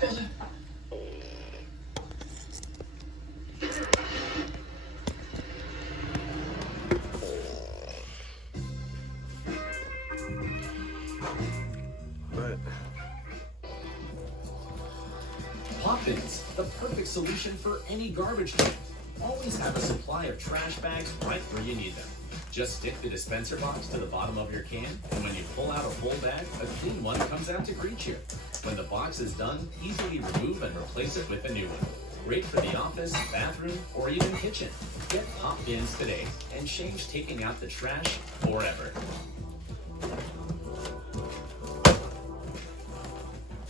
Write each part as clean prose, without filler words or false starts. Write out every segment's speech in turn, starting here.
But Pop bins, the perfect solution for any garbage can. Always have a supply of trash bags right where you need them. Just stick the dispenser box to the bottom of your can, and when you pull out a full bag, a clean one comes out to greet you. When the box is done, easily remove and replace it with a new one. Great for the office, bathroom, or even kitchen. Get pop bins today and change taking out the trash forever.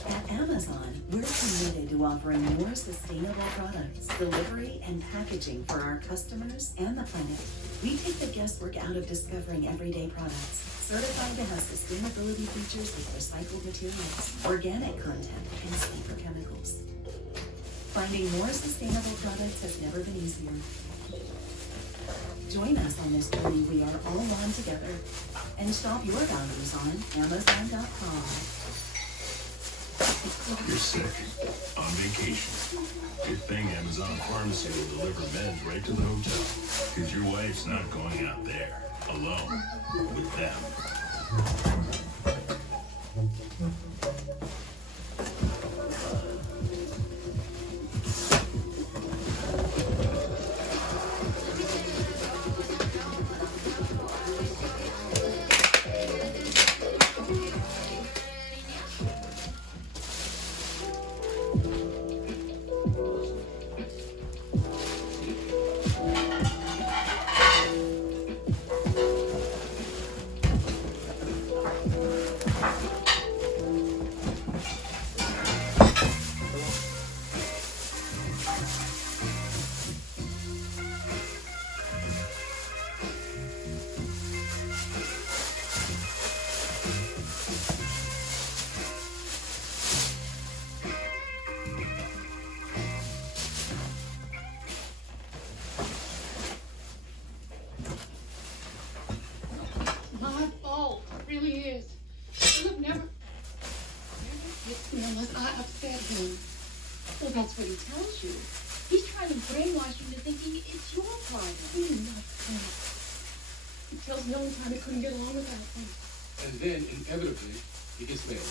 At Amazon, we're committed to offering more sustainable products, delivery, and packaging for our customers and the planet. We take the guesswork out of discovering everyday products, certified to have sustainability features with recycled materials, organic content, and safer chemicals. Finding more sustainable products has never been easier. Join us on this journey we are all on together, and shop your values on Amazon.com. You're sick, on vacation. Good thing Amazon Pharmacy will deliver meds right to the hotel. Because your wife's not going out there alone with them. Unless I upset him. Well, that's what he tells you. He's trying to brainwash you into thinking it's your problem. Not that. He tells me all the time he couldn't get along without me. And then, inevitably, he gets mad.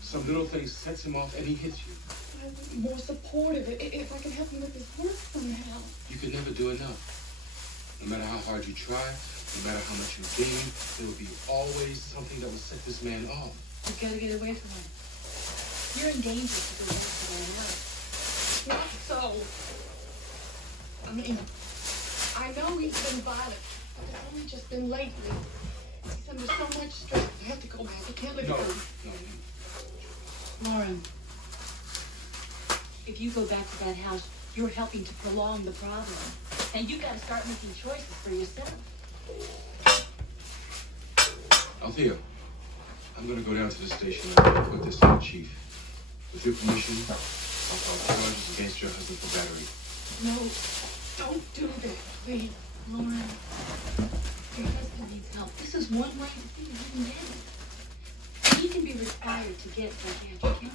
Some little thing sets him off and he hits you. I would be more supportive if I could help him with his work somehow. You could never do enough. No matter how hard you try, no matter how much you gain, there will be always something that will set this man off. You've got to get away from him. You're in danger to the rest of our life. Not so. I mean, I know he's been violent, but it's only just been lately. He's under so much stress. I have to go back. I can't live with him. No. Lauren, if you go back to that house, you're helping to prolong the problem. And you got to start making choices for yourself. Althea, I'm going to go down to the station and report this to the chief. With your permission, I'll file charges against your husband for battery. No, don't do that, please. Lauren, your husband needs help. This is one way to see him dead. He can be required to get psychiatric counseling.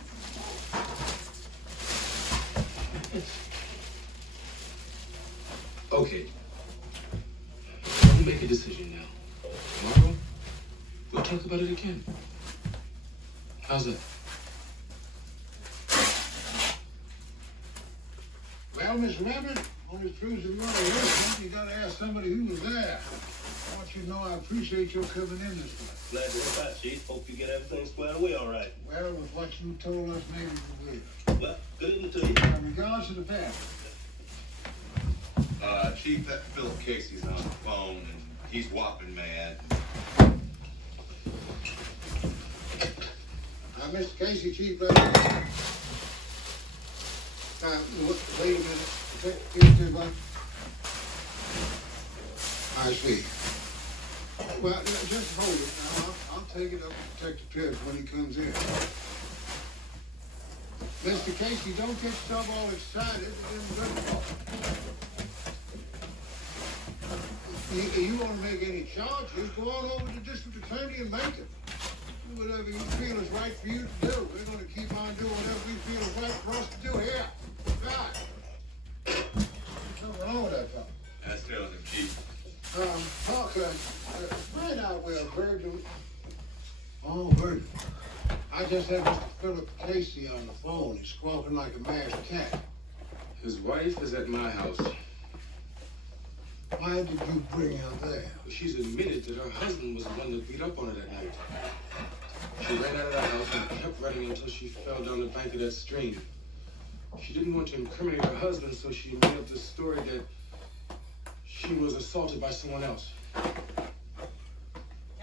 Okay. We'll make a decision now. Tomorrow, we'll talk about it again. How's that? Well, Miss Rabbit, on this cruise of your you gotta ask somebody who was there. I want you to know I appreciate your coming in this way. Glad to help out, Chief. Hope you get everything squared away all right. Well, with what you told us, maybe we will. Well, good evening to you. In regards to the family. Chief, that Philip Casey's on the phone, and he's whopping mad. Mr. Casey, Chief, wait a minute. Give me one. I see. Well, just hold it now. I'll take it up to Detective Tibbs when he comes in. Mr. Casey, don't get yourself all excited. You want to make any charges, go on over to the district attorney and make it. Do whatever you feel is right for you to do. We're going to keep on doing whatever we feel supposed to do here? God. What's wrong with that fella? That's telling him, Chief. Parker, find out where Virgil. Oh, Virgil. I just had Mr. Philip Casey on the phone. He's squawking like a mad cat. His wife is at my house. Why did you bring her there? She's admitted that her husband was the one that beat up on her that night. She ran out of the house and kept running until she fell down the bank of that stream. She didn't want to incriminate her husband, so she made up the story that she was assaulted by someone else.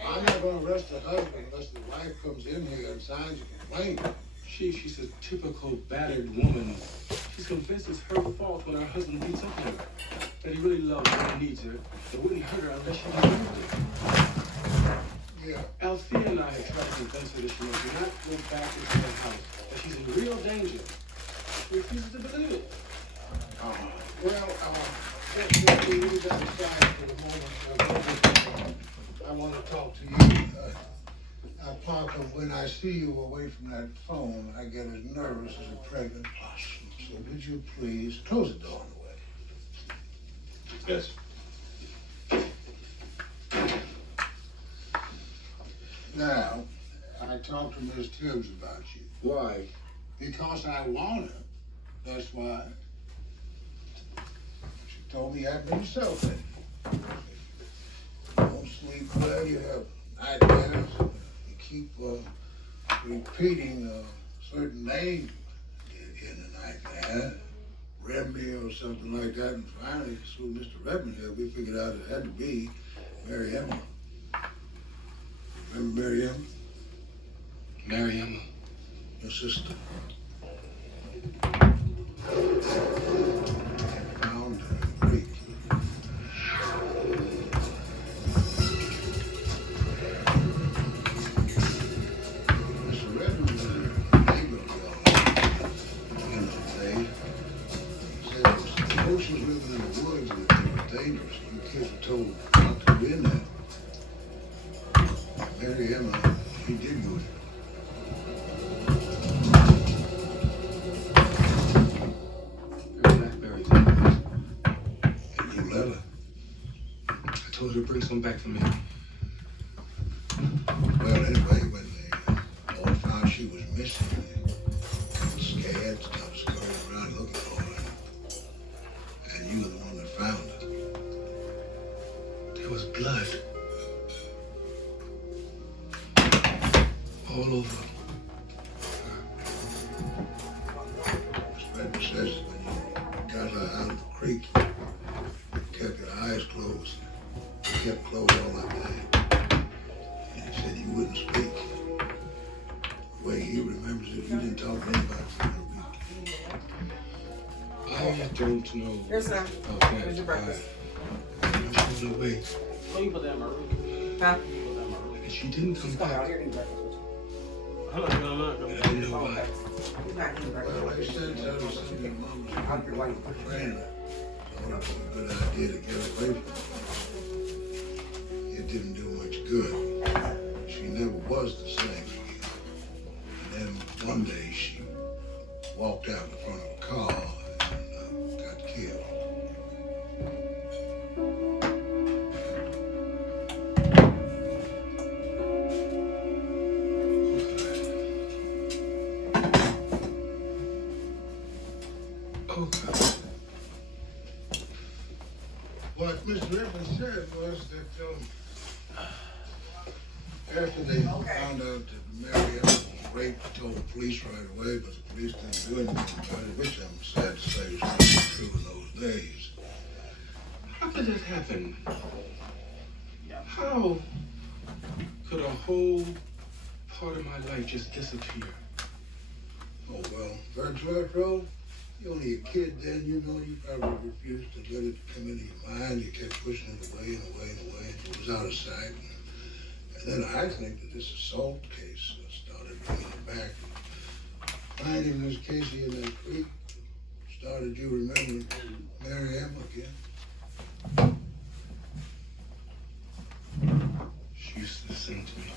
I'm not going to arrest the husband unless the wife comes in here and signs a complaint. Chief, she's a typical battered woman. She's convinced it's her fault when her husband beats up on her. That he really loves her and needs her. It wouldn't hurt her unless she believed it. Yeah. Althea and I have tried to convince her that she must not go back into that house. That she's in real danger. She refuses to believe it. Well, let's leave that aside for the moment. I want to talk to you. Parker, when I see you away from that phone, I get as nervous as a pregnant possum. So would you please close the door on the way? Yes. Now, I talked to Miss Tibbs about you. Why? Because I want her. That's why. She told me you had been selfish. You don't sleep well, you have nightmares, you keep repeating certain names in the nightmare, Remy or something like that, and finally, through Mr. Redmond here, we figured out it had to be Mary Emma. Remember Mary Emma? Mary Emma. Your sister. Found her in the creek. Mr. Redmond was a neighbor of the end of the day. He said there was oceans living in the woods and it was dangerous. You kids were told not to go in there. Mary Emma, he did go there. And you let her. I told her to bring some back for me. Well, anyway, when they all found she was missing, they got scared, started scurrying around looking for her. And you were the one that found her. There was blood. All over. Miss Redmond says when you got her out of the creek, you kept your eyes closed. You kept closed all that day. And he said you wouldn't speak. The way he remembers it, you didn't talk to anybody for a week. I don't know. Here's some. Okay. Here's your breakfast. I'm gonna wait. Oh, you put that in my room. Huh? You put that in my room. And she didn't come Come out back. here and eat breakfast with you. I'm not gonna And I didn't know Oh, why. okay. He's not eating breakfast. Well, they said that was something your mom was I'll be waiting. friend. So it was a good idea to get away from her. It didn't do much good. She never was the same again. And then one day she walked out in front of a car and got killed. Okay. What Mr. Evans said was that after they found out that Mary Ellen was raped, he told the police right away, but the police didn't do anything about it, which I'm sad to say was not true in those days. How could that happen? How could a whole part of my life just disappear? Oh, well, Virgil, you're only a kid then, you know, you probably refused to let it come into your mind. You kept pushing it away and away and away until it was out of sight. And then I think that this assault case started bringing it back. Finding this Casey in that creek started you remembering Mary Emma again. She used to sing to me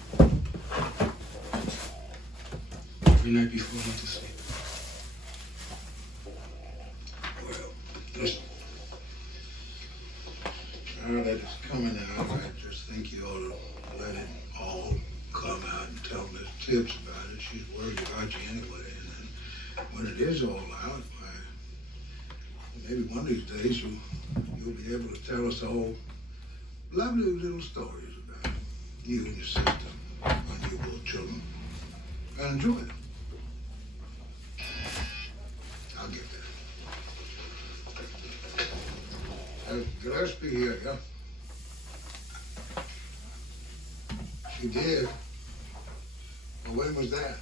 every night before I went to sleep. when it is all out, maybe one of these days you'll be able to tell us all lovely little stories about you and your sister when you were children. I enjoy them. I'll get there. Gillespie here, yeah? She did. Well, when was that?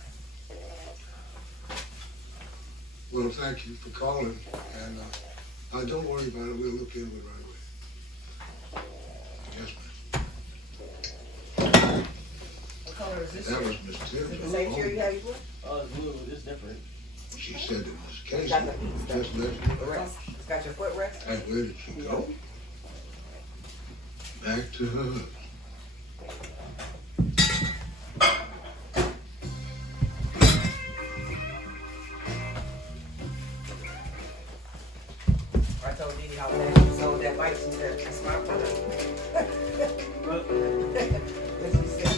Well, thank you for calling, and don't worry about it. We'll look into it right away. Yes, ma'am. What color is this? That was Miss Tibbs. Is it the same shirt you had before? Oh, it's blue. It's different. She said it was Casey. Got the Just let you the know. rest. It's got your foot rest. And where did she go? Back to her husband. I told Didi how bad she sold that bike to her. That's my product. What she said.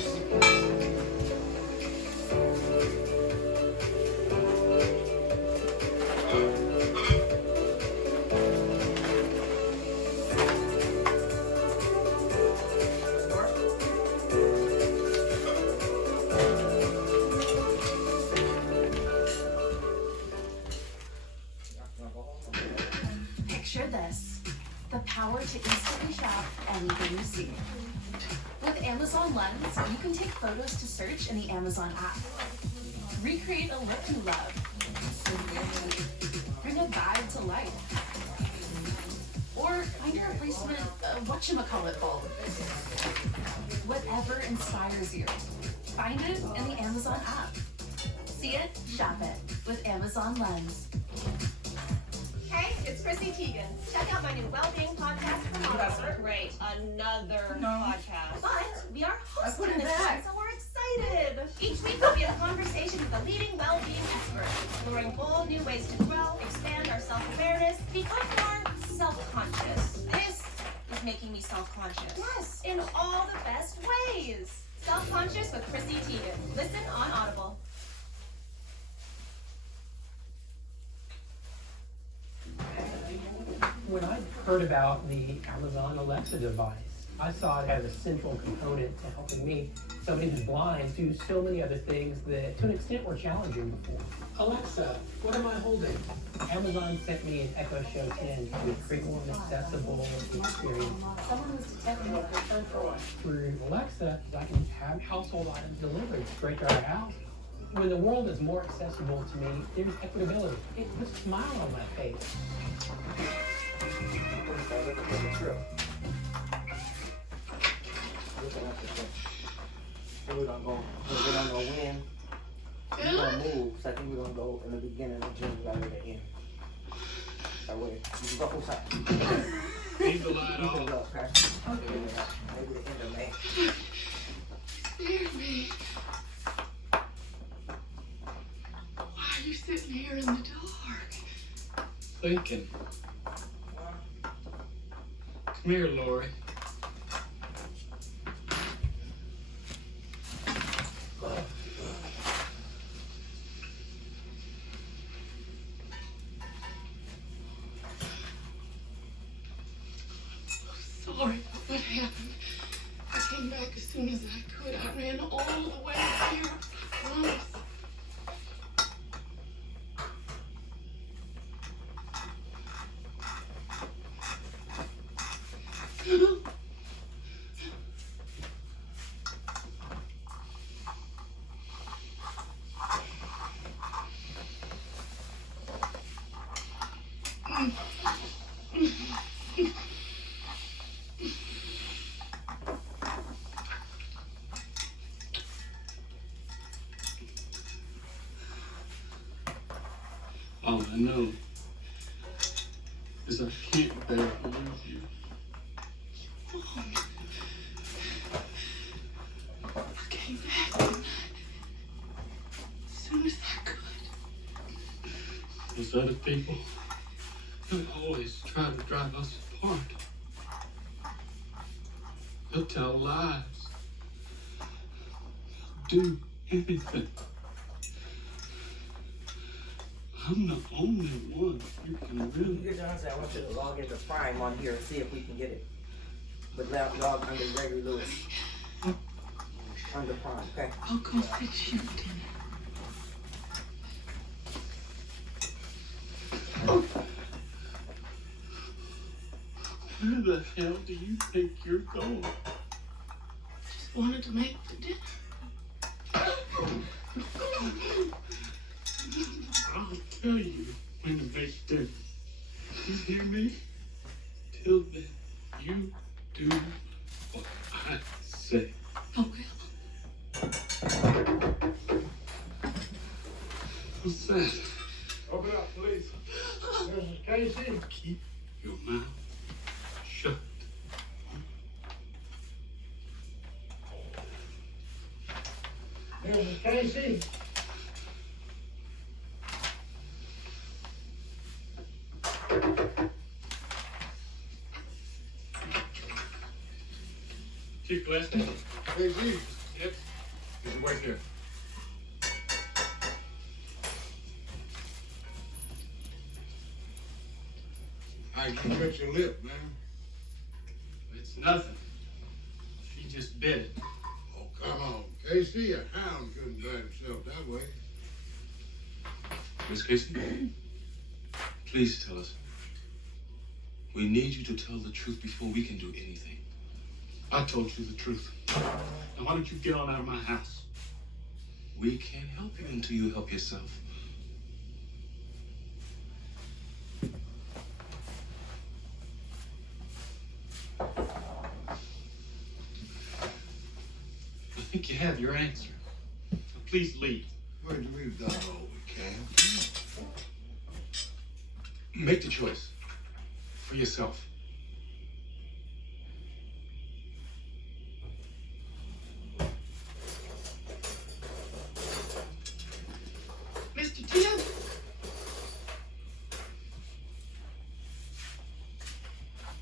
Picture this, the power to instantly shop anything you see. With Amazon Lens, you can take photos to search in the Amazon app. Recreate a look you love. Bring a vibe to life. Or find a replacement, whatchamacallit bulb. Whatever inspires you. Find it in the Amazon app. See it, shop it with Amazon Lens. Hey, it's Chrissy Teigen. Check out my new well-being podcast from Audible. Great, another podcast. But we are hosting this one, so we're excited. Each week we'll be in conversation with a leading well-being expert, exploring bold new ways to grow, expand our self-awareness, become more self-conscious. This is making me self-conscious. Yes, in all the best ways. Self-conscious with Chrissy Teigen. Listen on Audible. When I heard about the Amazon Alexa device, I saw it as a central component to helping me, somebody who's blind, do so many other things that to an extent were challenging before. Alexa, what am I holding? Amazon sent me an Echo Show 10 to create more of an accessible experience. Someone was detecting what they're trying for. Through Alexa, I can have household items delivered straight to our house. When the world is more accessible to me, there's equitability. It puts a smile on my face. We're gonna go. We're gonna go win. We're gonna move. So I think we're gonna go in the beginning of June right at the end. That way, you can go full side. Leave the light You can on. go, okay? Maybe the end of May. Scared me. Why are you sitting here in the dark? Thinking. Come here, Lori. Sorry for what happened. I came back as soon as I could. I ran all the way here. I promise. All I know is I can't bear to lose you. I came back as soon as I could. Those other people who always try to drive us apart. They'll tell lies. They'll do anything. I'm the only one you can really. You get John said, I want you to log into Prime on here and see if we can get it. But log under Gregory Lewis. Under Prime, okay? I'll go fix you dinner. Where the hell do you think you're going? Just wanted to make the dinner. I'll tell you when to make dinner. You hear me? Till then, you do what I say. I will. What's that? Open up, please. Mrs. Casey. Keep your mouth shut. Mrs. Casey. Chief Glasgow? Casey. Yep. You can wait here. I can cut your lip, man. It's nothing. She just bit it. Oh, come on. Casey, a hound couldn't bite himself that way. Miss Casey, please tell us. We need you to tell the truth before we can do anything. I told you the truth. Now why don't you get on out of my house? We can't help you until you help yourself. I think you have your answer. Now please leave. We've done all we can. Make the choice for yourself. Mr. Tim?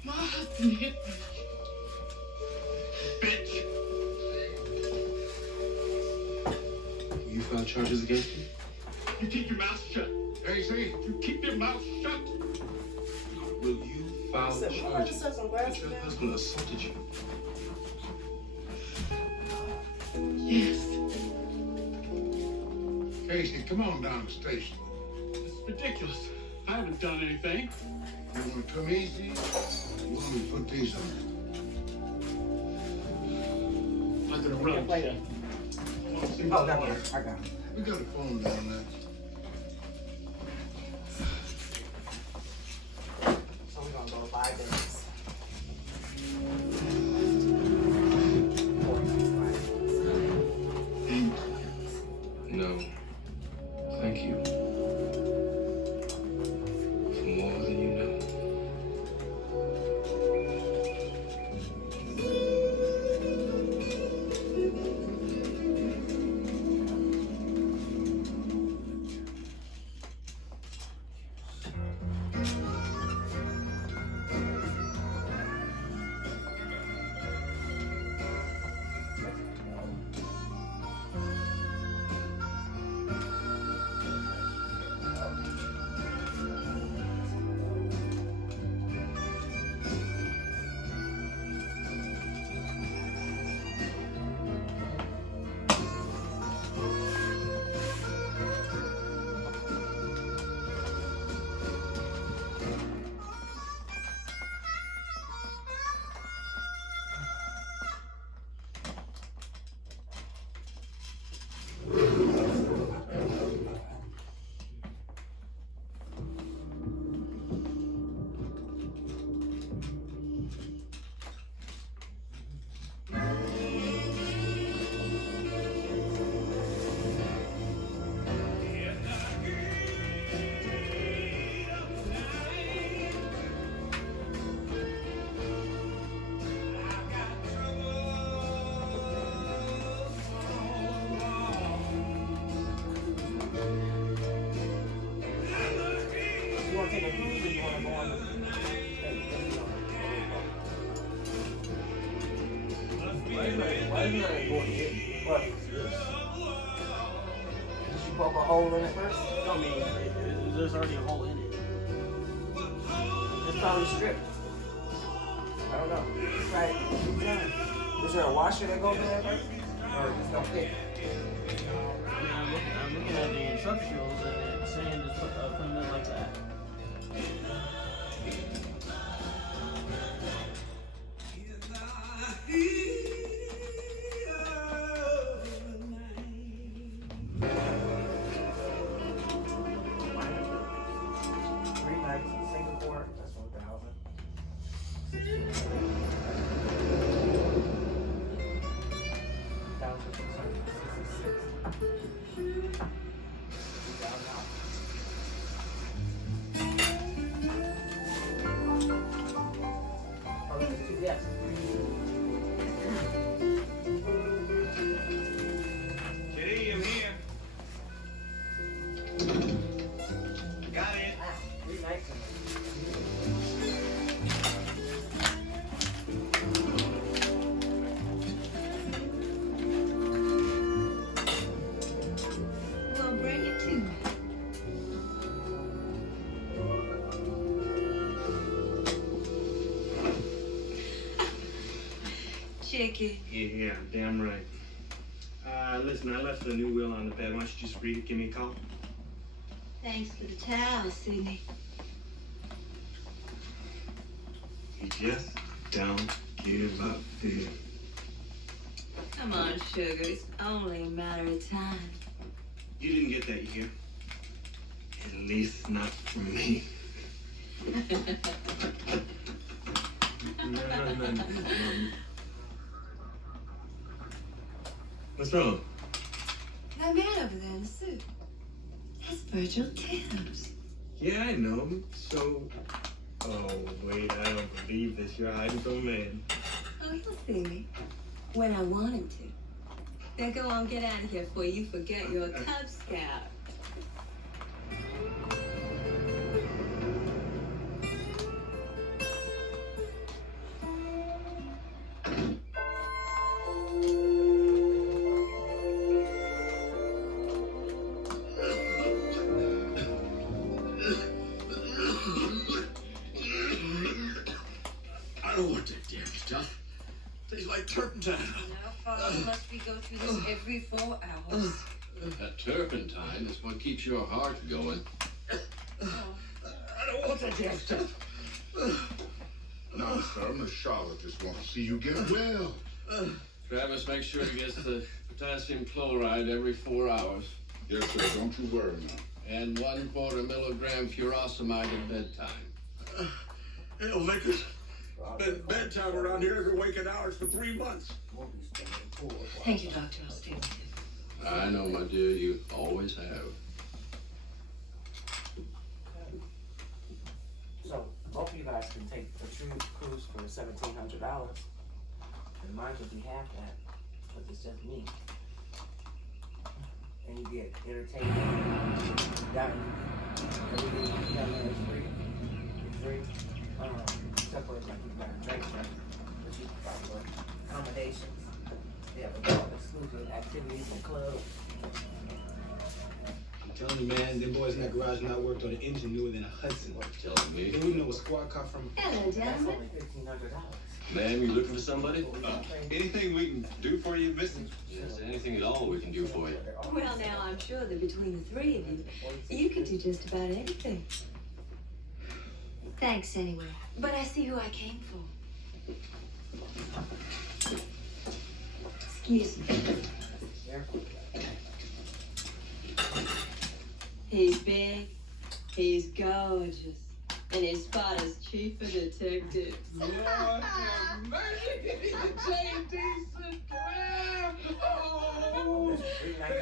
My husband hit me. Bitch! You file charges against me? You keep your mouth shut. Casey. You keep your mouth shut. Will you file charges that your husband assaulted you? Yes. Casey, come on down to the station. It's ridiculous. I haven't done anything. You want to come easy? You want me to put these on? I'm gonna run. Play it. Oh, that one. I got it. We got a phone down there. So we're gonna go to 5 days. No. Thank you. For more than you know. You want to take a cruise or you want to go on the... Why isn't that important? What? Did she poke a hole in it first? I mean, there's already a hole in it. It's probably stripped. I don't know. Try it. Is there a washer that goes there first? Or just don't fit? I'm looking at the instructions and it's saying just put them in like that. Singapore, that's 1,000. Yes. Kitty, I'm here. Got it. 319. Well, bring it to me. Check it. Yeah, damn right. Listen, I left the new will on the bed. Why don't you just read it? Give me a call. Thanks for the towel, Sydney. You just don't give up, do you? Come on, sugar. It's only a matter of time. You didn't get that year. At least not from me. No. What's wrong? That man over there in the suit. That's Virgil Tibbs. Yeah, I know. So, oh, wait, I don't believe this. You're hiding from a man. Oh, he'll see me. When I want him to. Then go on, get out of here before you forget you're a Cub Scout. I don't want that damn stuff. Tastes like turpentine. Now, Father, must we go through this every 4 hours? That turpentine is what keeps your heart going. I don't want that damn stuff. No, sir, Miss Charlotte just wants to see you get well. Travis, make sure he gets the potassium chloride every 4 hours. Yes, sir, don't you worry now. And 1/4 milligram furosemide at bedtime. Hell, Vickers. Been bedtime around here every waking hours for 3 months. Thank you, Doctor. I'll stay with you. I know, my dear, you always have. So both of you guys can take a true cruise for $1,700, and mine would be half that, because it's just me. And you get entertainment, dining, everything you have there is free. It's free. Except for like you got a drink, which you probably accommodations. They have adult exclusive activities and clubs. I'm telling you, man, them boys in that garage not worked on the engine newer than a Hudson. Telling me. They wouldn't know a squad car from. Hello, That's gentlemen. only $1,500. Ma'am, you looking for somebody? Anything we can do for you, mister? Yes, anything at all we can do for you. Well, now, I'm sure that between the 3 of you, you could do just about anything. Thanks, anyway. But I see who I came for. Excuse me. He's big, he's gorgeous, and his father's chief of detectives.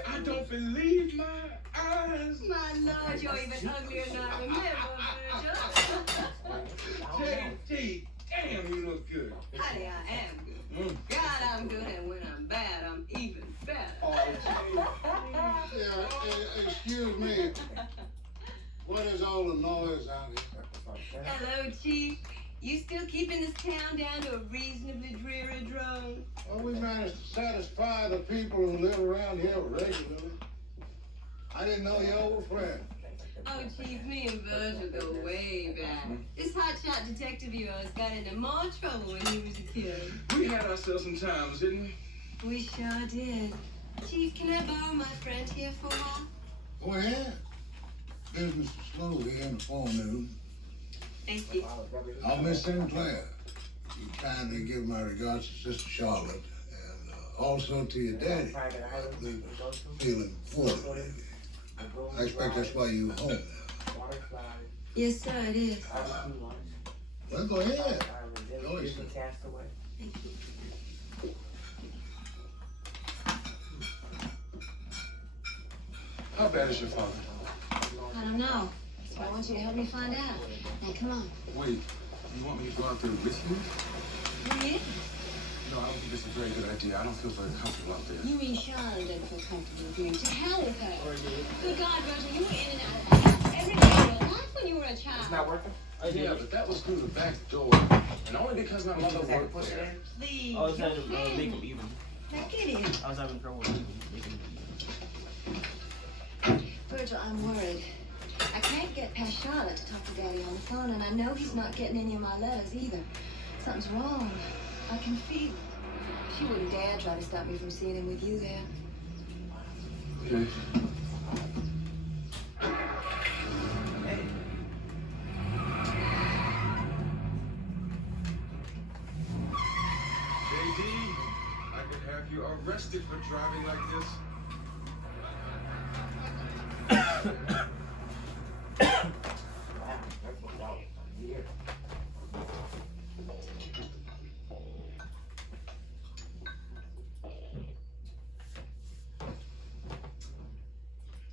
I don't believe my eyes. My Lord, you're even uglier than I remember, Virgil. JT, damn, you look good. Honey, I am good. God, I'm good, and when I'm bad, I'm even better. Excuse me. What is all the noise out here? Hello, Chief. You still keeping this town down to a reasonably dreary drone? Well, we managed to satisfy the people who live around here regularly. I didn't know your old friend. Oh, Chief, me and Virgil go way back. This hotshot detective of yours got into more trouble when he was a kid. We had ourselves some times, didn't we? We sure did. Chief, can I borrow my friend here for a while? Go ahead. Business is slow here in the forenoon. Thank you. I'll Miss Sinclair. You kindly give my regards to Sister Charlotte and also to your daddy. I believe he's feeling poorly lately. I expect that's why you're home now. Yes, sir, it is. Well, go ahead. Go ahead. Thank you. How bad is your father? I don't know. So I want you to help me find out. Now, come on. Wait, you want me to go out there with you? Yeah. No, I don't think it's a very good idea. I don't feel very comfortable out there. You mean Charlotte doesn't feel comfortable with you? To hell with her. Good God, Virgil, you were in and out of the house every day of your life when you were a child. It's not working? Yeah, but that was through the back door. And only because my mother worked there. Please. I was trying to make him even. Now get in. I was having trouble making him Virgil, I'm worried. I can't get past Charlotte to talk to Daddy on the phone, and I know he's not getting any of my letters either. Something's wrong. I can feel it. She wouldn't dare try to stop me from seeing him with you there. Okay. JD, I could have you arrested for driving like this.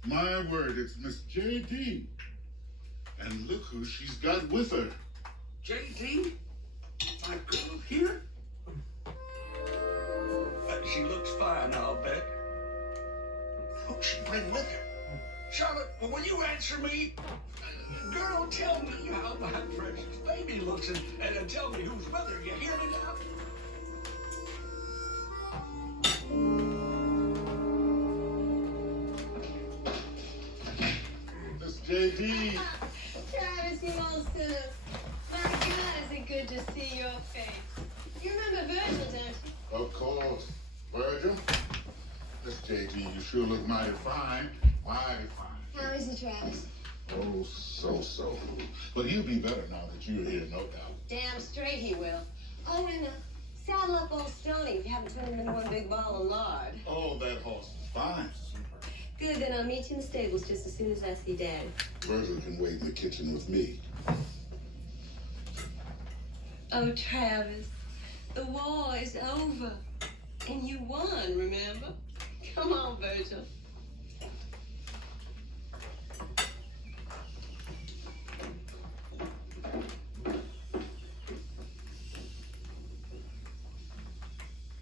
My word, it's Miss J.D. And look who she's got with her. JD? My girl here? She looks fine, I'll bet. Who'd she bring with her? Charlotte, will you answer me? Girl, tell me how my precious baby looks and tell me who's with her. You hear me now? Miss J.D. Travis, you old sinner. My God, is it good to see your face. You remember Virgil, don't you? Of course. Virgil? Miss J.D., you sure look mighty fine. Mighty fine. How is he, Travis? Oh, so. But he'll be better now that you're here, no doubt. Damn straight he will. Oh, and saddle up old Stoney if you haven't turned him into one big ball of lard. Oh, that horse is fine. Good, then I'll meet you in the stables just as soon as I see Dad. Virgil can wait in the kitchen with me. Oh, Travis, the war is over. And you won, remember? Come on, Virgil.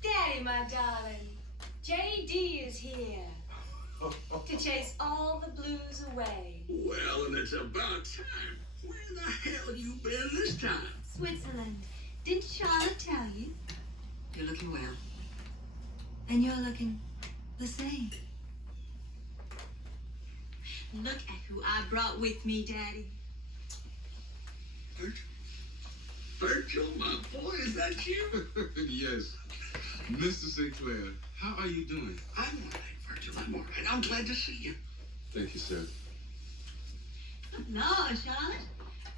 Daddy, my darling, J.D. is here to chase all the blues away. Well, and it's about time. Where the hell you been this time? Switzerland. Didn't Charlotte tell you? You're looking well. And you're looking the same. Look at who I brought with me, Daddy. Virgil, my boy, is that you? Yes. Mr. Sinclair, how are you doing? I'm all right, Virgil. I'm all right. I'm glad to see you. Thank you, sir. Lord, Charlotte.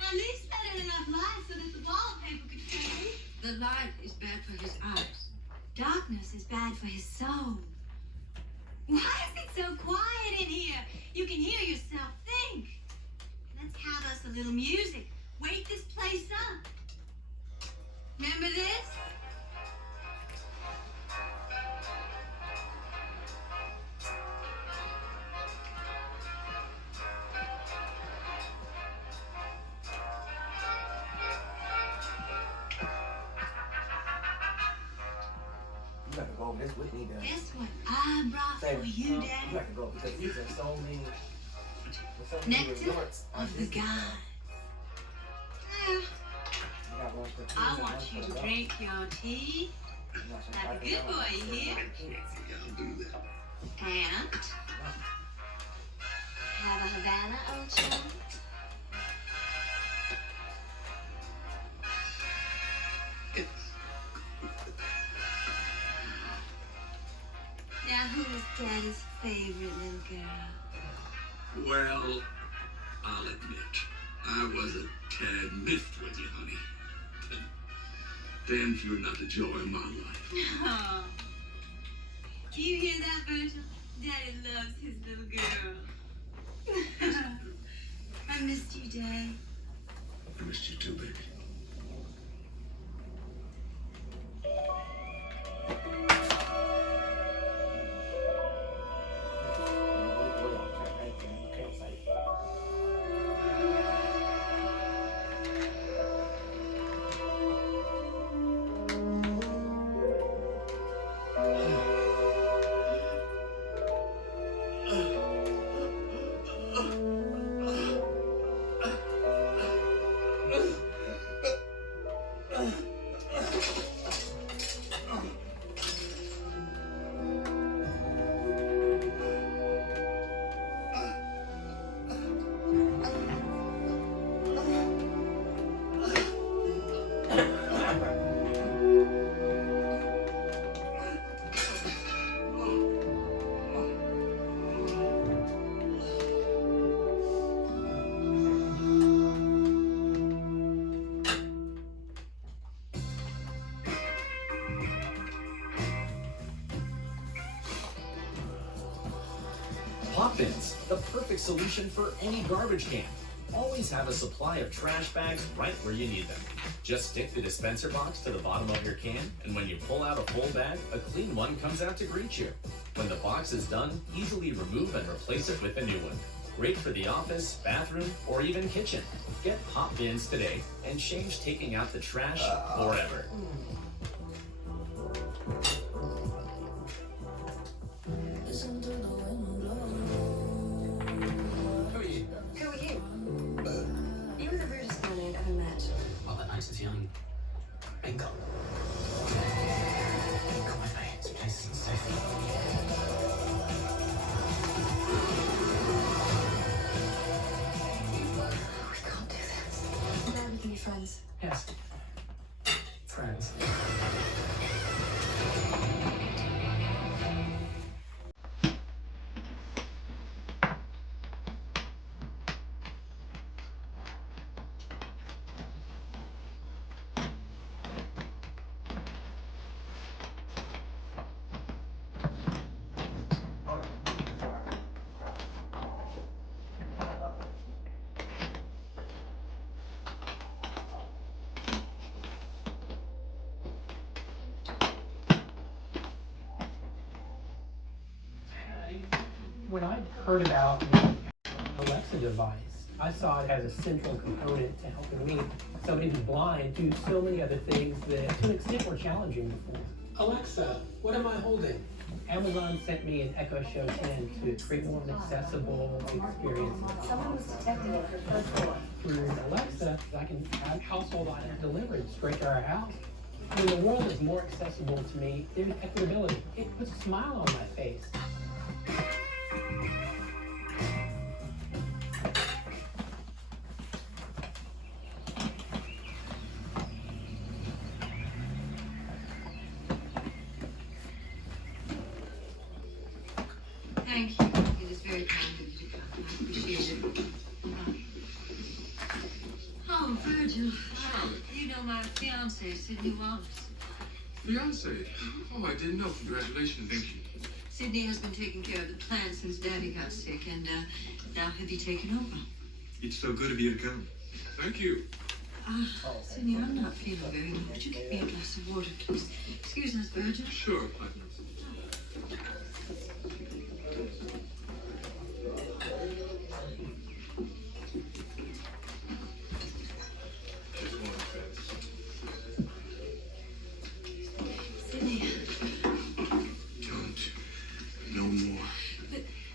At least let in enough light so that the wallpaper could fade. The light is bad for his eyes. Darkness is bad for his soul. Why is it so quiet in here? You can hear yourself think. Let's have us a little music. Wake this place up. Remember this? You got to go over this with me, Dad. Guess what I brought for you, You Daddy? got to go because these are so many. Nectar of the gods. I want you to drink your tea like a good boy here. I'll do that. And have a Havana, old chum. admit, I was a tad miffed with you, honey. But damn sure not the joy of my life. Oh. Do you hear that, Virgil? Daddy loves his little girl. I missed you, Dad. I missed you too, baby. Pop bins, the perfect solution for any garbage can. Always have a supply of trash bags right where you need them. Just stick the dispenser box to the bottom of your can, and when you pull out a full bag, a clean one comes out to greet you. When the box is done, easily remove and replace it with a new one. Great for the office, bathroom, or even kitchen. Get pop bins today and change taking out the trash forever. Who are you? You were the rudest man I've ever met. Well, that night is young. Bingo. Come with me. This place isn't safe. We can't do this. Dad, we can be friends. Yes. Friends. When I heard about the Alexa device, I saw it as a central component to helping me, somebody who's blind, do so many other things that to an extent were challenging before. Alexa, what am I holding? Amazon sent me an Echo Show 10 to create more of an accessible experience. Someone was detecting it at the third floor. Through Alexa, I can have household items delivered straight to our house. When the world is more accessible to me, there's equitability. It puts a smile on my face. Thank you. It is very kind of you to come. I appreciate it. Oh, Virgil. You know my fiance, Sydney Wallace. Fiance? Oh, I didn't know. Congratulations. Thank you. Sydney has been taking care of the plant since Daddy got sick, and now he'll be taking over. It's so good of you to come. Thank you. Sydney, I'm not feeling very well. Would you get me a glass of water, please? Excuse us, Virgil. Sure. Sydney. Don't. No more.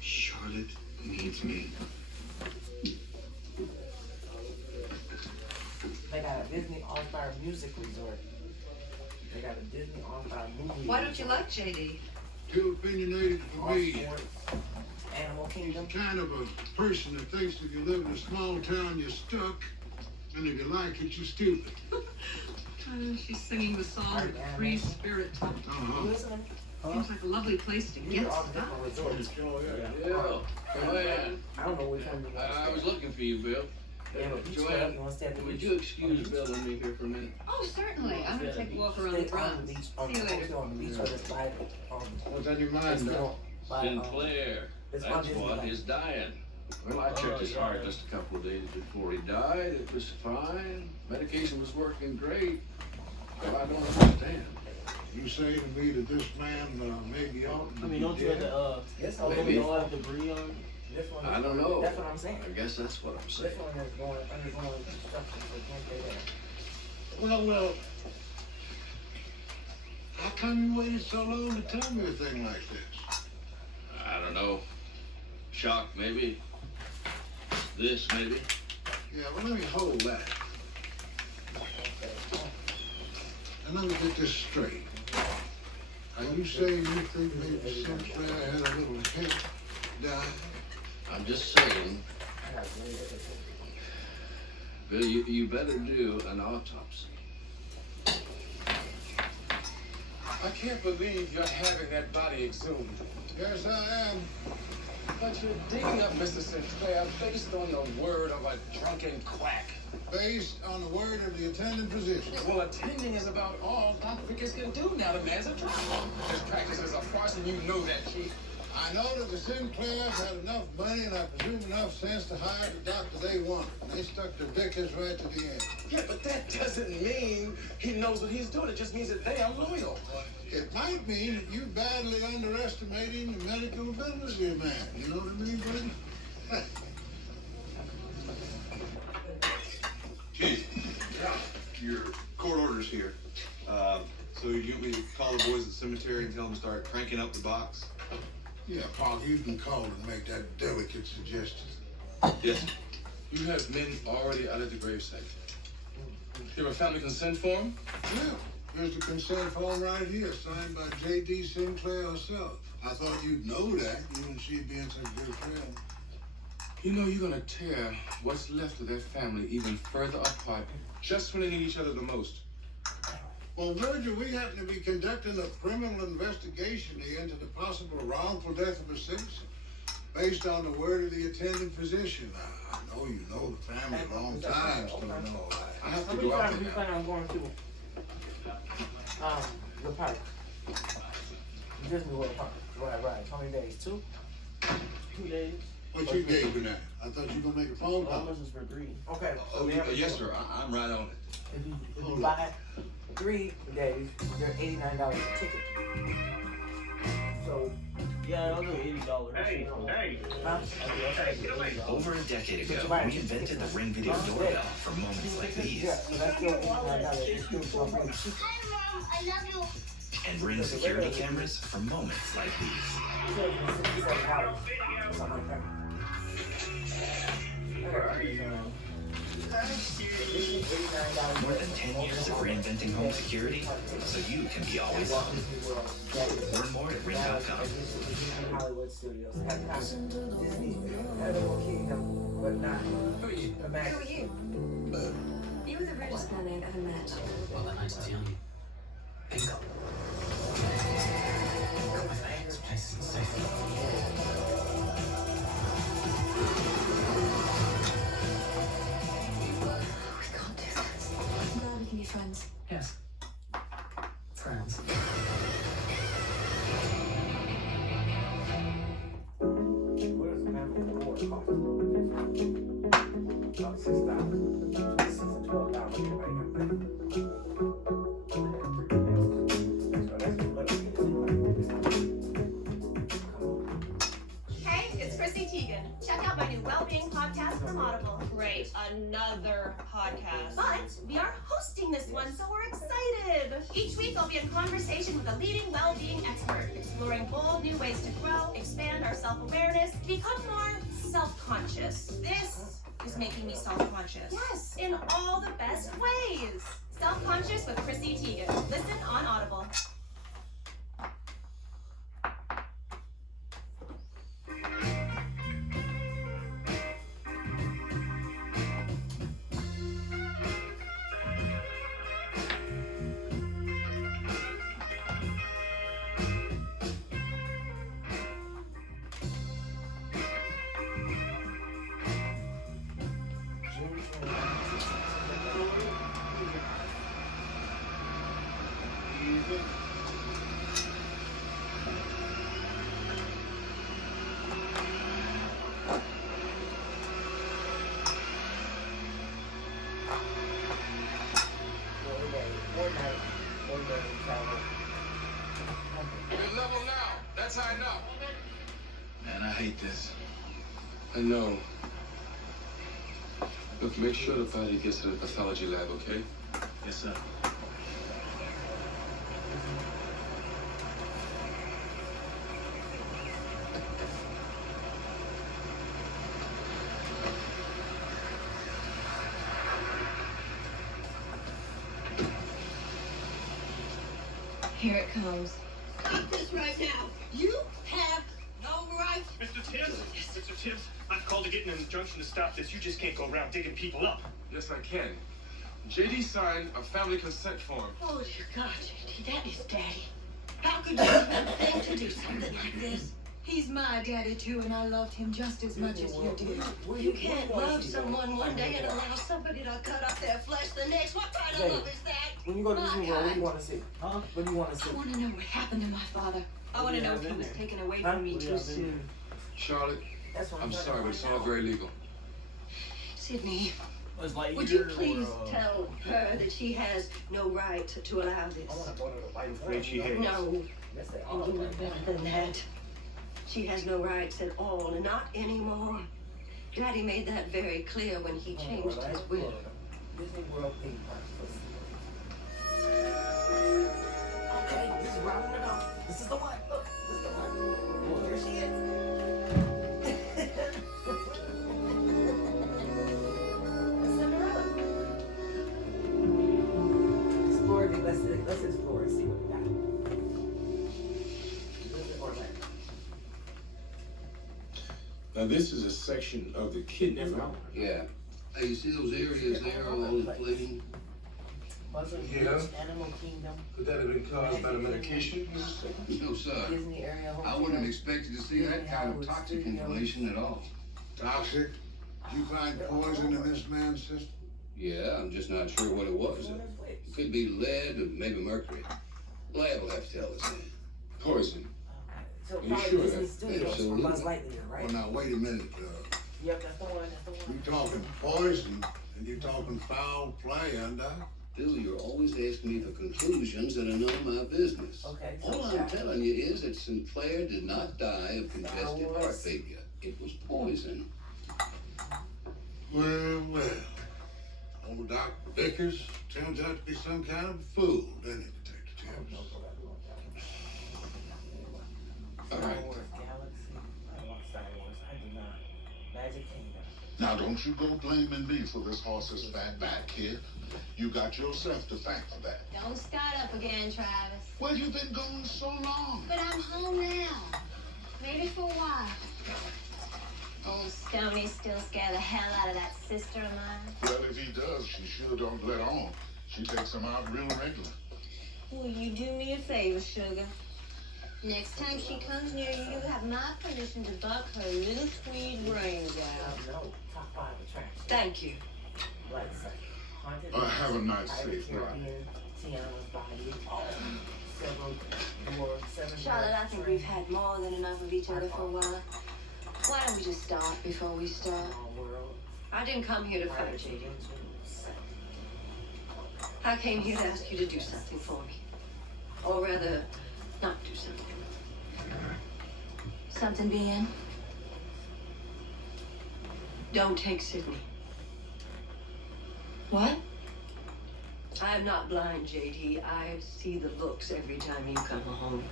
Charlotte needs me. They got a Disney All-Star Music Resort. They got a Disney All-Star Movie Why don't you like JD? Too opinionated for All me. sports, Animal Kingdom. Kind of a person that thinks if you live in a small town, you're stuck, and if you like it, you're stupid. She's singing the song Art Free animation. Spirit. Uh-huh. Listening? Seems like a lovely place to get stuff. Yeah. Come on. I don't know which one you want. I was looking for you, Bill. Yeah, but beach club, Joanne, you want to stay at the would beach? you excuse Bill and me here for a minute? Oh, certainly. I'm gonna take a walk around the Stay on the grounds. beach. See you later. On the beach, or just by What's on your mind, it's though? still by, Sinclair. it's That's on Disney what Plus. is dying. Well, I checked his heart just a couple of days before he died. It was fine. Medication was working great. Well, I don't understand. You say to me that this man maybe ought to I mean, be don't you have dead? the This don't one, Maybe. you all have debris on? this one. I don't know. That's what I'm saying. I guess that's what I'm saying. This one is undergoing construction, so it can't stay there. Well, how come you waited so long to tell me a thing like this? I don't know. Shock, maybe. This, maybe. Yeah, well, let me hold that. And let me get this straight. Are you saying you think maybe Sinclair had a little help dying? I'm just saying, Bill, you better do an autopsy. I can't believe you're having that body exhumed. Yes, I am. But you're digging up Mr. Sinclair based on the word of a drunken quack. Based on the word of the attending physician. Well, attending is about all Doc Vickers can do now. The man's a drunk. His practice is a farce, and you know that, Chief. I know that the Sinclairs had enough money and I presume enough sense to hire the doctor they wanted. And they stuck to Vickers right to the end. Yeah, but that doesn't mean he knows what he's doing. It just means that they are loyal. It might mean that you badly underestimating the medical ability of man. You know what I mean, buddy? Chief, your court order's here. So you want me to call the boys at the cemetery and tell them to start cranking up the box? Yeah, Park, you can call and make that delicate suggestion. Yes. You have men already out of the gravesite. You have a family consent form? Yeah, here's the consent form right here, signed by J.D. Sinclair herself. I thought you'd know that, you and she being such good friends. You know you're gonna tear what's left of their family even further apart just when they need each other the most. Well, Virgil, we happen to be conducting a criminal investigation here into the possible wrongful death of a citizen, based on the word of the attending physician. I know you know the family a long time, so you know. I have to go out there We now. plan on going to the park. Disney World Park. Right. How many days? 2? 2 days. What you gave me now? I thought you were gonna make a phone How call. much is for 3? Okay. Oh, yes, sir. I'm right on it. If you buy 3 days, they're $89 a ticket. So, Yeah, I'll do $80. Hey, huh? Over a decade ago, we invented the Ring Video Doorbell for moments like these. Yeah, so that's still $89. It's still something cheap. Hi, Mom. I love you. And Ring security cameras for moments like these. $67, something like that. More than 10 years of reinventing home security, so you can be always home. Learn more at ring.com. Hollywood Studios. Disney, Animal Kingdom, but not Who are you? You were the rudest man I've ever met. Well, the night is young. Bingo. Come with me. This place isn't safe. We can't do this. I'm glad we can be friends. Yes. Friends. What does an animal reward cost? About $6. $6 to $12. Hey, it's Chrissy Teigen. Check out my new well-being podcast from Audible. Great, another podcast. But we are hosting this one, so we're excited. Each week I'll be in conversation with a leading well-being expert, exploring bold new ways to grow, expand our self-awareness, become more self-conscious. This is making me self-conscious. Yes, in all the best ways. Self-conscious with Chrissy Teigen. Listen on Audible. You're level now. That's high enough. Man, I hate this. I know. Look, make sure the body gets to the pathology lab, okay? Yes, sir. Here it comes. Stop this right now. You have no right. Mr. Tibbs? Mr. Tibbs, I've called to get an injunction to stop this. You just can't go around digging people up. Yes, I can. JD signed a family consent form. Oh, dear God, JD, that is Daddy. How could you even think to do something like this? He's my daddy, too, and I loved him just as much as you did. You can't love someone one day and allow somebody to cut off their flesh the next. What kind of love is that? When you go to Disney World, what do you want to see? Huh? What do you want to see? I want to know what happened to my father. I want to know if he was taken away from me too soon. Charlotte, I'm sorry, but it's all very legal. Sydney, Was like would you please tell her that she has no right to allow this? I want to go to the White House. Afraid she hates. No, That's the and you know better than that. She has no rights at all, and not anymore. Daddy made that very clear when he changed his will. Disney World theme park. Okay, this is where I want to go. This is the one. Look, this is the one. Oh, here she is. Cinderella. Explore. Let's explore and see what we got. Now, this is a section of the kidney, right? Yeah. Hey, you see those areas there all inflating? Yeah. Animal Kingdom. Could that have been caused by the medication? No, sir. Disney area hotel. I wouldn't have expected to see that kind of toxic inflation at all. Toxic? Did you find poison in this man's system? Yeah, I'm just not sure what it was. It could be lead or maybe mercury. Lab will have to tell us then. Poison. So Are you probably sure Disney that- Studios for Buzz Lightyear, right? Well, now, wait a minute. Yep, that's the one. That's the one. You talking poison, and you talking foul play, and Bill, you're always asking me for conclusions that are none of my business. Okay. All I'm telling you is that Sinclair did not die of congestive heart failure. It was poison. well. Old Doc Vickers turns out to be some kind of fool, doesn't he, Detective Tibbs? All right. Star Wars Galaxy. I don't want Star Wars. I do not. Magic Kingdom. Now, don't you go blaming me for this horse's fat back, kid. You got yourself to thank for that. Don't start up again, Travis. Well, you've been gone so long. But I'm home now. Maybe for a while. Old Stoney's still scare the hell out of that sister of mine. Well, if he does, she sure don't let on. She takes him out real regular. Will you do me a favor, sugar? Next time she comes near you, you have my permission to buck her little tweed brains out. No, top 5 attractions. Thank you. Like Haunted Have a nice Pirates safe of the ride. Caribbean, Tiana's Body, several more, 7 Charlotte, I think we've had more than enough of each other for a while. Why don't we just start before we start? World. I didn't come here to fight, JD. I came here to ask you to do something for me. Or rather, not do something. Something being? Don't take Sydney. What? I am not blind, JD. I see the looks every time you come home.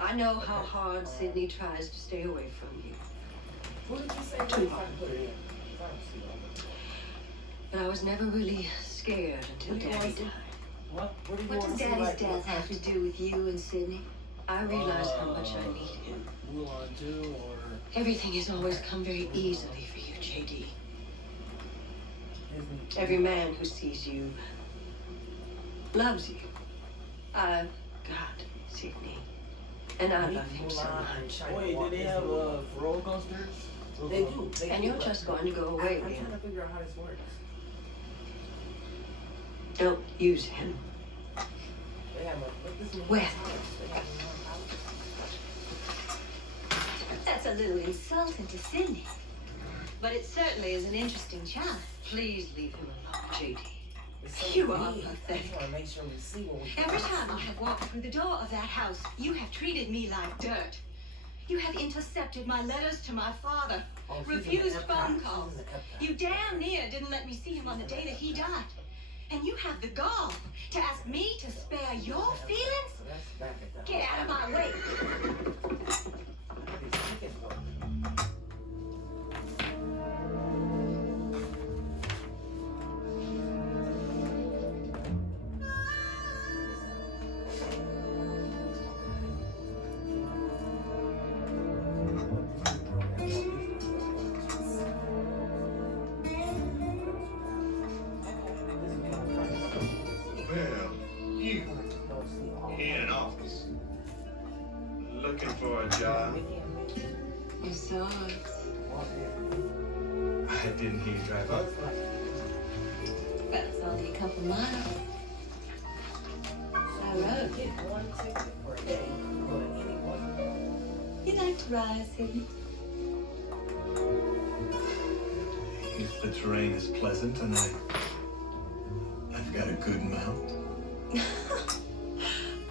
I know how hard Sydney tries to stay away from you. What did you say? Too hard. But I was never really scared until Daddy died. What do you What want does to see Daddy's like death have to do with you and Sydney? I realized how much I need him. Mulan 2 or Everything has always come very easily for you, JD. Every man who sees you loves you. I've got Sydney. And I love him so much. wait, did they have roller coasters? They do. And you're just going to go away I'm again. trying to figure out how this works. Don't use him. They have a Well. That's a little insulting to Sydney. But it certainly is an interesting challenge. Please leave him alone, JD. You are pathetic. I just want to make sure we see what we can. Every time I have walked through the door of that house, you have treated me like dirt. You have intercepted my letters to my father, refused phone calls. You damn near didn't let me see him on the day that he died. And you have the gall to ask me to spare your feelings? Get out of my way. Well, you in an office looking for a job. You saw us. I didn't hear you drive up. Well, it's only a couple miles. I rode. Get one ticket for a day. Go to anyone. You like to ride, Sidney? If the terrain is pleasant and I've got a good mount.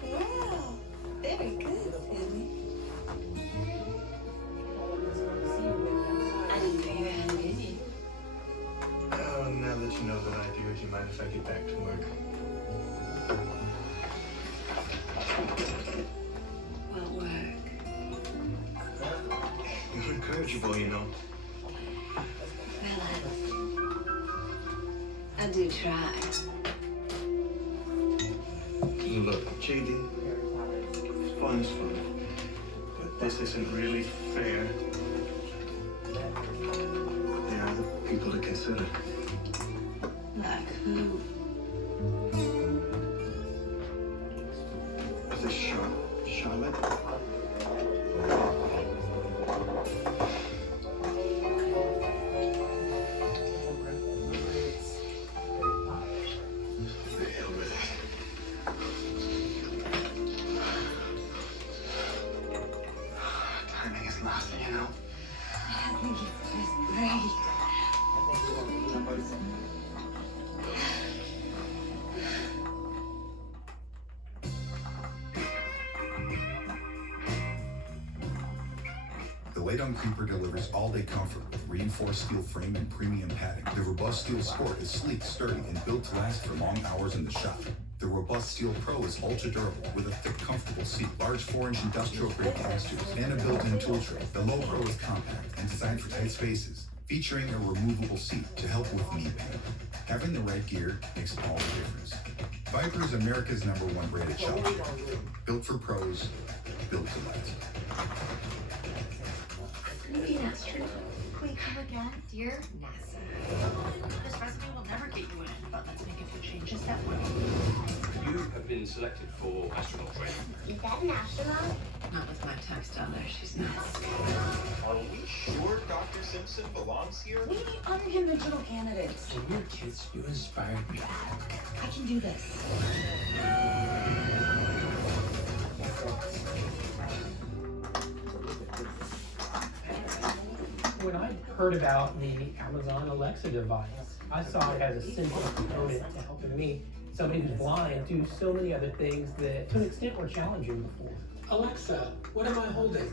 Well, very good, Sidney. I didn't know you had it in you. Oh, now that you know that I do, do you mind if I get back to work? What work? You're incorrigible, you know. I do try. Look, JD, fun is fun, but this isn't really fair. There are other people to consider. Like who? This Charlotte. Timing is lost, you know. I think it's just great. The Laydon Creeper delivers all-day comfort with reinforced steel frame and premium padding. The robust steel Sport is sleek, sturdy, and built to last for long hours in the shop. The robust Steel Pro is ultra-durable with a thick, comfortable seat, large 4-inch industrial-grade textures, and a built-in tool tray. The Low Pro is compact and designed for tight spaces, featuring a removable seat to help with knee pain. Having the right gear makes all the difference. Viper is America's #1 branded shop. Built for pros, built to last. Maybe that's true. Can we come again? Dear NASA. This resume will never get you in, but let's make a few changes that way. You have been selected for astronaut training. Is that an astronaut? Not with my tax dollar, she's not. Are we sure Dr. Simpson belongs here? We need unconventional candidates. In your kids, you inspired me. I can do this. When I heard about the Amazon Alexa device, I saw it as a simple component to helping me, somebody who's blind, do so many other things that to an extent were challenging before. Alexa, what am I holding?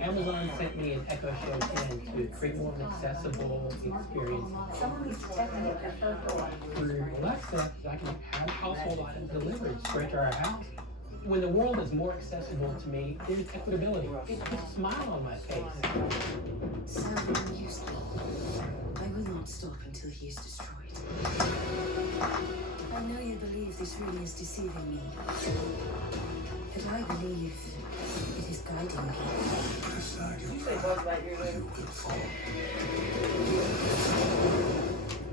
Amazon sent me an Echo Show 10 to create more of an accessible experience. Someone needs to definitely get their phone door. Through Alexa, I can have household items delivered straight to our house. When the world is more accessible to me, there's equitability. It puts a smile on my face. Someone useful. I will not stop until he is destroyed. I know you believe this really is deceiving me. But I believe it is guiding me. Put aside your You say pride, Buzz Lightyear, or baby? you will fall.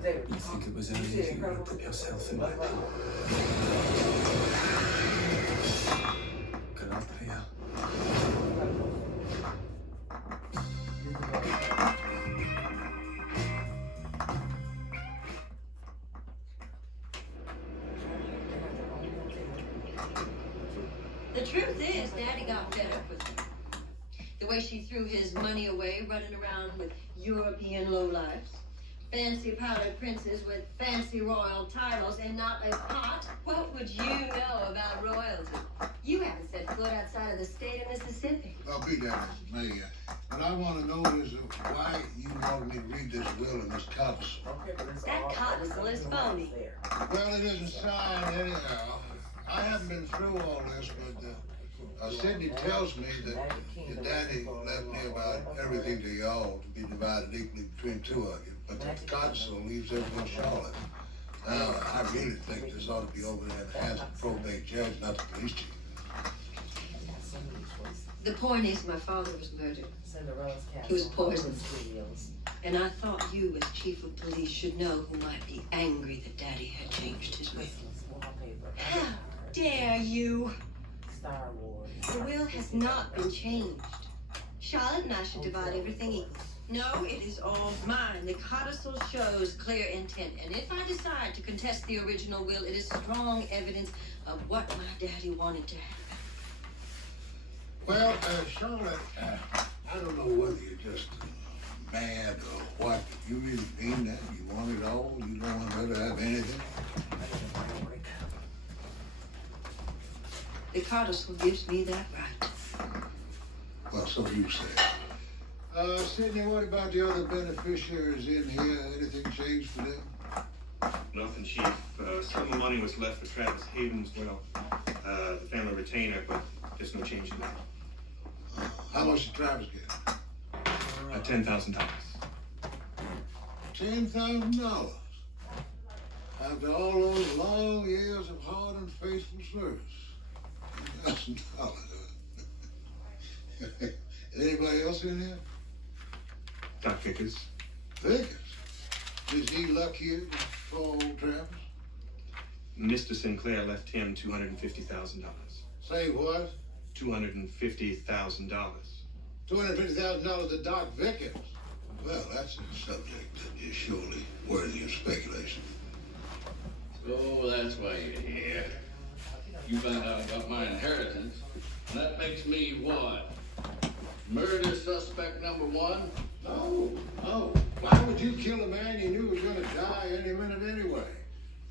You think it was only you who put yourself in my power? Get up here. truth is, Daddy got fed up with her. The way she threw his money away, running around with European lowlifes, fancy powdered princes with fancy royal titles, and not a pot. What would you know about royalty? You haven't set foot outside of the state of Mississippi. I'll be there, Mrs. May. What I want to know is why you wanted me to read this will in this codicil. That codicil is phony. Well, it isn't signed anyhow. I haven't been through all this, but Sidney tells me that your daddy left me about everything to y'all to be divided equally between two of you. But the codicil leaves everything to Charlotte. Now, I really think this ought to be over there in the hands of the probate judge, not the police chief. The point is, my father was murdered. He was poisoned. And I thought you, as chief of police, should know who might be angry that Daddy had changed his will. How dare you? Star Wars. The will has not been changed. Charlotte and I should divide everything equally. No, it is all mine. The codicil shows clear intent. And if I decide to contest the original will, it is strong evidence of what my daddy wanted to happen. Well, Charlotte, I don't know whether you're just mad or what. You really mean that? You want it all? You don't want her to have anything? The codicil gives me that right. Well, so you say. Sidney, what about the other beneficiaries in here? Anything changed for them? Nothing, Chief. Some of the money was left for Travis Hayden's will, the family retainer, but there's no change in that. How much did Travis get? $10,000. $10,000? After all those long years of hard and faithful service. $10,000. Is anybody else in here? Doc Vickers. Vickers? Is he luckier than poor old Travis? Mr. Sinclair left him $250,000. Say what? $250,000. $250,000 to Doc Vickers? Well, that's a subject that is surely worthy of speculation. So that's why you're here. You found out about my inheritance, and that makes me what? Murder suspect number one? No, no. Why would you kill a man you knew was going to die any minute anyway?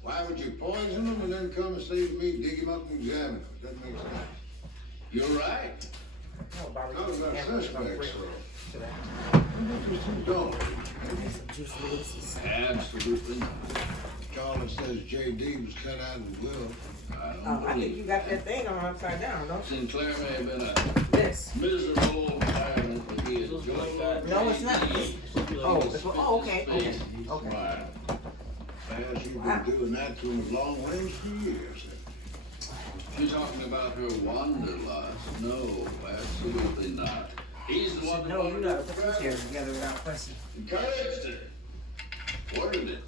Why would you poison him and then come and say to me, dig him up and examine him? It doesn't make sense. You're right. How does that suspect, sir? Don't. Absolutely not. Charlotte says J.D. was cut out of the will. I think you got that thing on upside down, don't you? Sinclair may have been a miserable tyrant, but he is No, it's not. Okay. Wow. Well, she's been doing that to him at long range for years. She's talking about her wanderlust. No, absolutely not. He's the one that No, you wanted gotta her put this here together without question. encouraged her. Ordered it.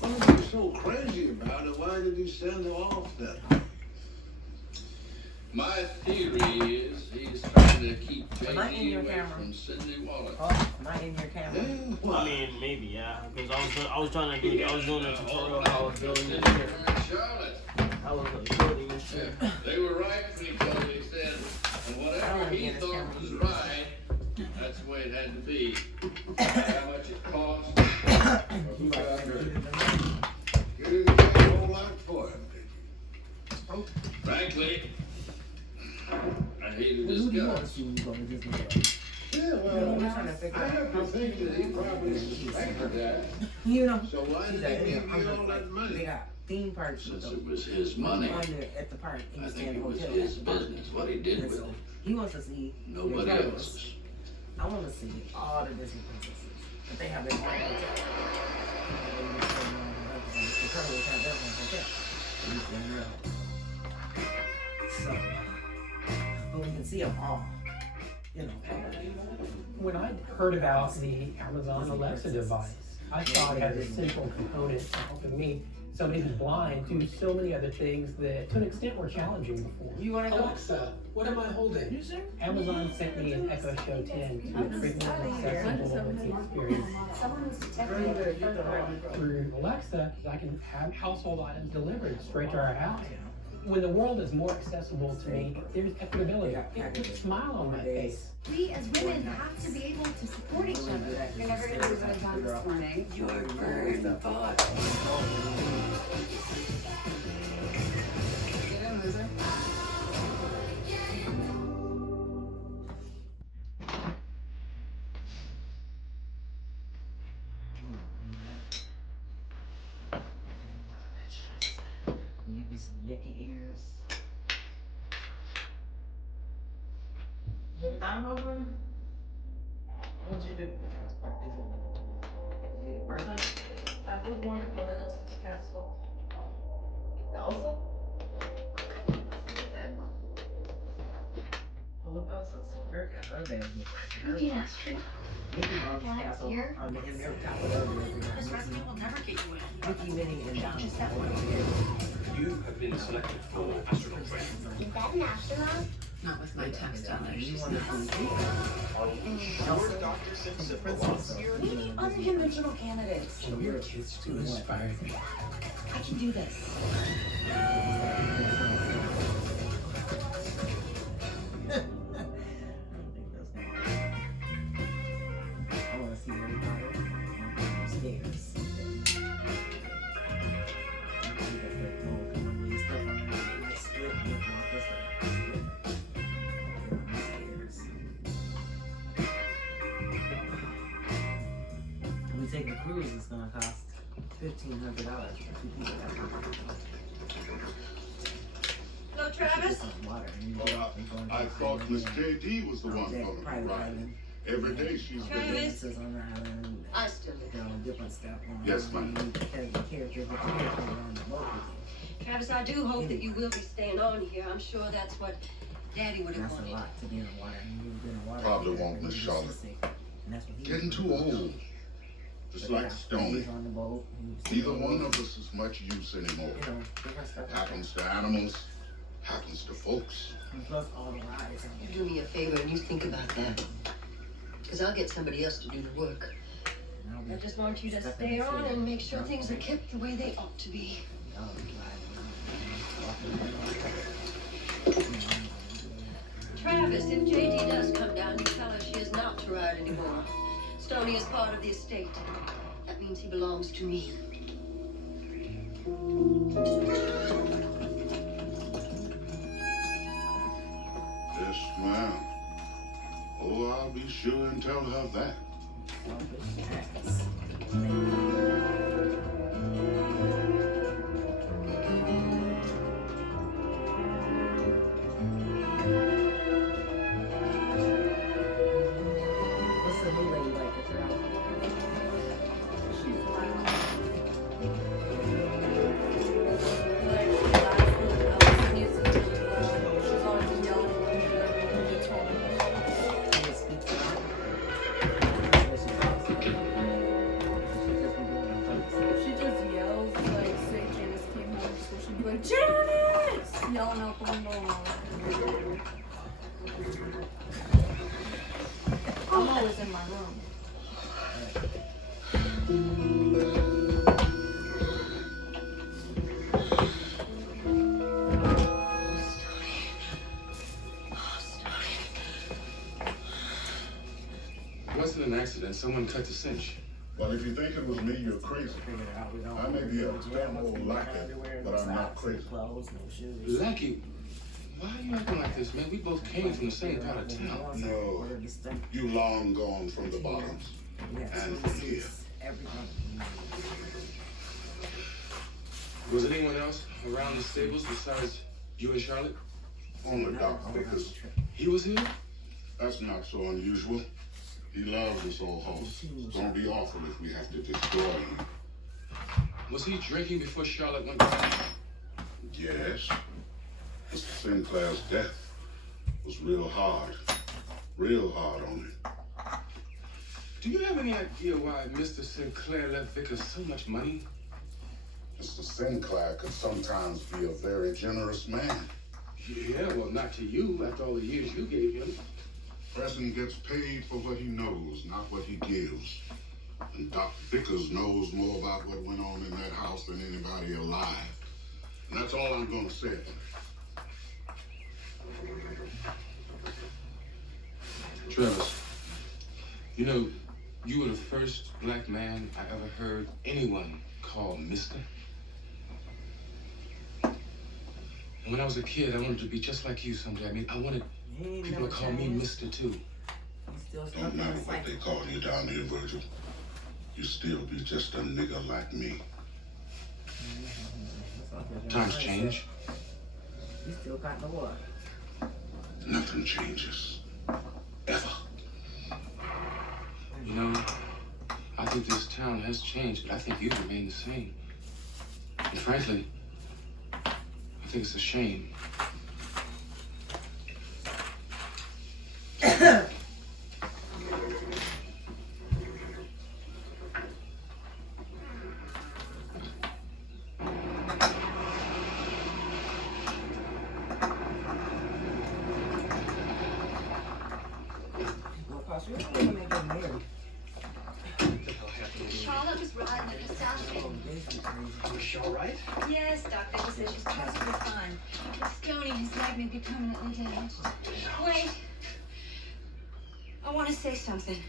What was he so crazy about it? Why did he send her off that way? My theory is he's trying to keep Am I in J.D. your away camera? from Sidney Wallace. Oh, am I in your camera? I mean, maybe, yeah. Because I was trying to do, I was doing a tutorial how I was building this here. Charlotte. I was building this here. They were right when he told me, he said, and whatever he thought was right, that's the way it had to be. How much it cost, or who got hurt. You didn't get a whole lot for him, did you? Frankly, I hated this guy. Yeah, well, I have to think that he probably suspected that. You know, So why did he give you all that money? They got theme parks Since it was his money, at the park in I the think Stand it was Hotel. his business, what he did with it. He wants to see Nobody your photos. else's. I want to see all the Disney princesses. But they have their own hotel. The Colonels have their own hotel. So, but we can see them all. You know. When I heard about the Amazon Alexa device, I saw it as a central component to helping me, somebody who's blind, do so many other things that to an extent were challenging before. You want to go? Alexa, what am I holding? Amazon sent me an Echo Show 10 to create more accessible experience. Through Alexa, I can have household items delivered straight to our house. When the world is more accessible to me, there's equitability. It puts a smile on my face. We as women have to be able to support each other. You're never gonna lose what I got this morning. You're very thoughtful. Get in, loser. Use your ears. I'm over. What'd you do? Birthday? I was born in the castle. Elsa? All of us, it's very good. Yes, true. Last year, This resume will never get you in. Mickey, Minnie, and Donald. Just that one. You have been selected for astronaut training. Is that an astronaut? Not with my text on there. You She's want not. Are we sure Dr. Simpson belongs here? We need unconventional candidates. Your kids too inspired me. I can do this. I want to see Harry Potter upstairs. We take a cruise, it's gonna cost $1,500 for 2 people. Hello, Travis. I thought Miss J.D. was the one going to ride. Every day she's been. Travis. On the island, I still live. different stuff. Yes, ma'am. Travis, I do hope that you will be staying on here. I'm sure that's what Daddy would have That's a wanted. lot to be in the water. You've been in the water. Probably won't, Miss Charlotte. And that's what he Getting was too doing. old. Just But like yeah, Stony. he's on the boat. Neither one of us is much use anymore. You know, different stuff. Happens to animals, happens to folks. And plus all the rides. You do me a favor and you think about that. Because I'll get somebody else to do the work. I just want you to stay on and make sure things are kept the way they ought to be. Travis, if JD does come down, you tell her she is not to ride anymore. Stoney is part of the estate. That means he belongs to me. Yes, ma'am. Oh, I'll be sure and tell her that. What's the new lady like, girl? She's loud. She's always yelling when you get told If she just yells, like, say Janice came home, so she'd be like, Janice! Yelling out the window. I'm always in my room. It wasn't an accident. Someone cut the cinch. Well, if you think it was me, you're crazy. I may be a damn old lackey, but I'm not crazy. Lackey, why are you acting like this, man? We both came from the same part of town. No, you long gone from the bottoms and from here. Was anyone else around the stables besides you and Charlotte? Only Doc Vickers. He was here? That's not so unusual. He loves this old horse. It's gonna be awful if we have to destroy him. Was he drinking before Charlotte went down? Yes. Mr. Sinclair's death was real hard on him. Do you have any idea why Mr. Sinclair left Vickers so much money? Mr. Sinclair could sometimes be a very generous man. Yeah, well, not to you after all the years you gave him. Person gets paid for what he knows, not what he gives. And Doc Vickers knows more about what went on in that house than anybody alive. And that's all I'm gonna say. Travis, you know, you were the first black man I ever heard anyone call Mister. And when I was a kid, I wanted to be just like you someday. I mean, I wanted people to call me Mister too. Don't matter what they call you down here, Virgil. You still be just a nigga like me. Times change. You still got the what? Nothing changes. Ever. You know, I think this town has changed, but I think you remain the same. And frankly, I think it's a shame. Charlotte was riding in the south. Was she all right? Yes, doctor. He said she's perfectly fine. But Stoney, his leg may be permanently damaged. Wait. I want to say something.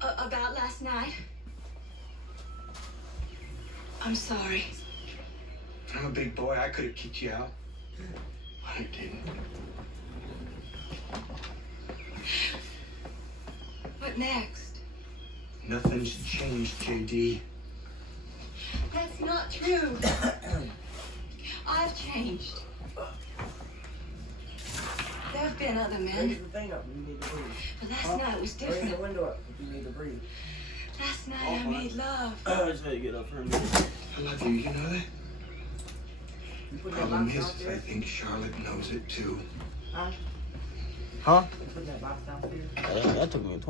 About last night. I'm sorry. I'm a big boy. I could have kicked you out. I didn't. What next? Nothing's changed, JD. That's not true. I've changed. There have been other men. Raise the thing up. You need to breathe. But last night was Raise different. the window up if you need to breathe. Last night I made love. I just had to get up for a minute. I love you, you know that? You put that Problem box is, I downstairs? think Charlotte knows it too. Huh? Huh? You put that box downstairs? That took me 20